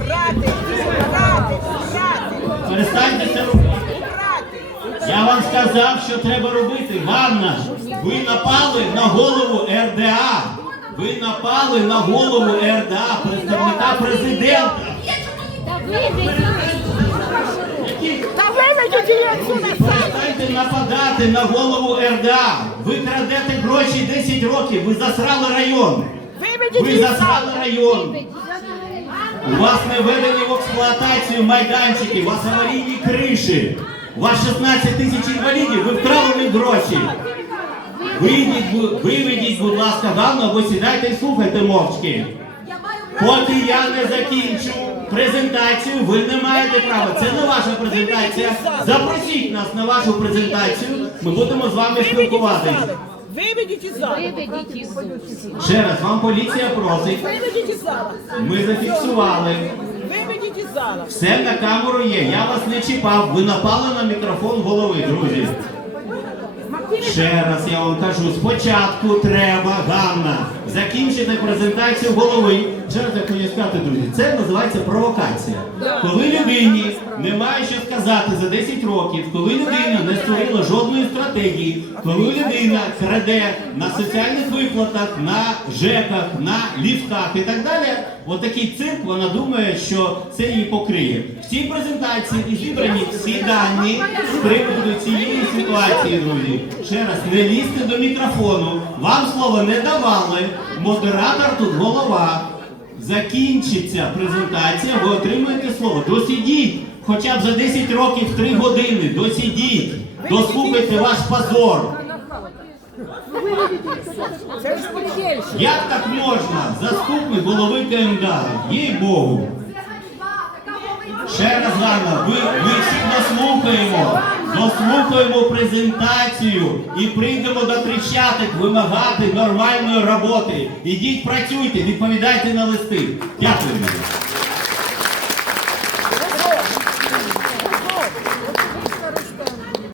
Убрати, убрати, убрати, Перестаньте це робити. Я вам сказав, що треба робити. Ганна, ви напали на голову РДА. Ви напали на голову РДА, представника президента. Перестаньте нападати на голову РДА. Ви крадете гроші 10 років. Ви засрали район. Ви засрали район. У вас не введені в експлуатацію майданчики, у вас аварійні криші. У вас 16 тисяч інвалідів, ви вкрали гроші. Вийдіть, бу- виведіть, будь ласка, Ганну, або сідайте і слухайте мовчки. Поки я не закінчу презентацію, ви не маєте права. Це не ваша презентація. Запросіть нас на вашу презентацію. Ми будемо з вами Виведіть зали. Виведіть із зали. Виведіть із. Ще раз, вам поліція просить. Виведіть із зали. Ми зафіксували. Виведіть із зали. Все на камеру є. Я вас не чіпав. Ви напали на мікрофон голови, друзі. Ще раз я вам кажу, спочатку треба, Ганна, закінчити презентацію голови. Ще раз я хочу сказати, друзі, це називається провокація. Коли людині немає що сказати за 10 років, коли людина не створила жодної стратегії, коли людина краде на соціальних виплатах, на ЖЕКах, на ліфтах і так далі, отакий цирк, вона думає, що це її покриє. В цій презентації і зібрані всі дані з приводу цієї ситуації, друзі. Ще раз, не лізьте до мікрофону. Вам слово не давали. Модератор тут голова. Закінчиться презентація, ви отримуєте слово. Досидіть хоча б за 10 років 3 години. Досидіть. Дослухайте ваш позор. Як так можна? Заступник голови КМДА. Їй Богу. Ще раз гарно, ви, ми всі дослухаємо, дослухаємо презентацію і прийдемо до Хрещатик вимагати нормальної роботи. Ідіть працюйте, відповідайте на листи. Дякую.